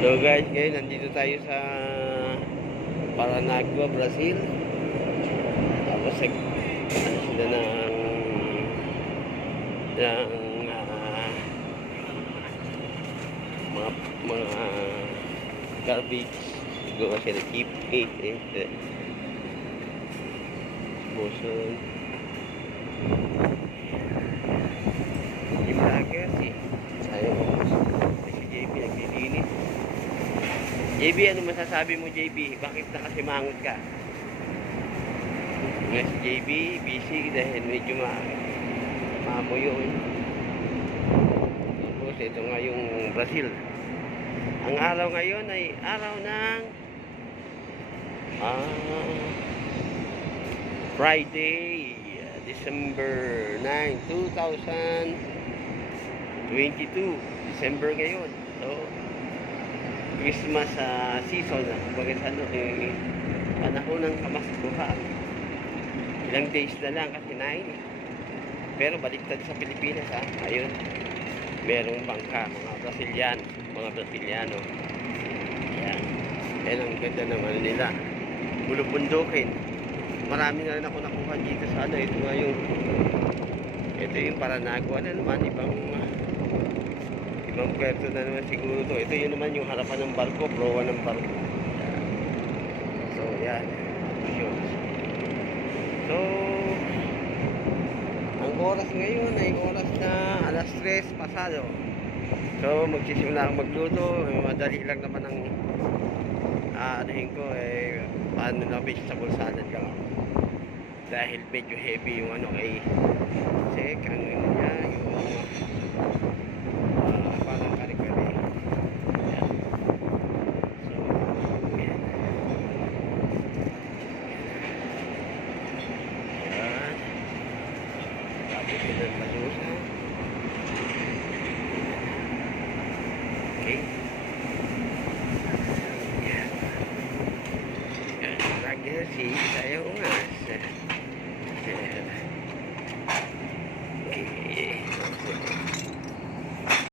So guys, ngayon nandito tayo sa Paranagua, Brazil. Tapos ano sila ng mga garbage. Gawa sila keep boson. Yung vloggers ayaw ko. Si JB naglilinis. JB, ano masasabi mo, JB? Bakit nakasimangot ka? Nga si JB, busy dahil medyo maamoy yun. Tapos ito nga yung Brazil. Ang araw ngayon ay araw ng Friday, December 9, 2022. December ngayon. So, Christmas season. Kumbaga sa panahon ng kamaskuhan. Ilang days na lang kasi 9. Pero baliktad sa Pilipinas ayun. Merong bangka, mga Brasiliano. Ayan. Ayan ang ganda naman nila. Bulubundukin. Marami na rin ako nakuha dito sa ito yung Paranagua na naman, ibang puerto na naman siguro to. Ito yun naman yung harapan ng barko, proa ng barko. Ayan. So yan. So ang oras ngayon ay oras na alas 3 pasado. So magsisimula akong magluto. Madali lang naman ang anuhin ko paano na vegetable salad lang ako. Dahil medyo heavy yung check ang niya yung parang kare-kare. Ayan. So yan. Ayan. Tapos yun ang malusa. Okay.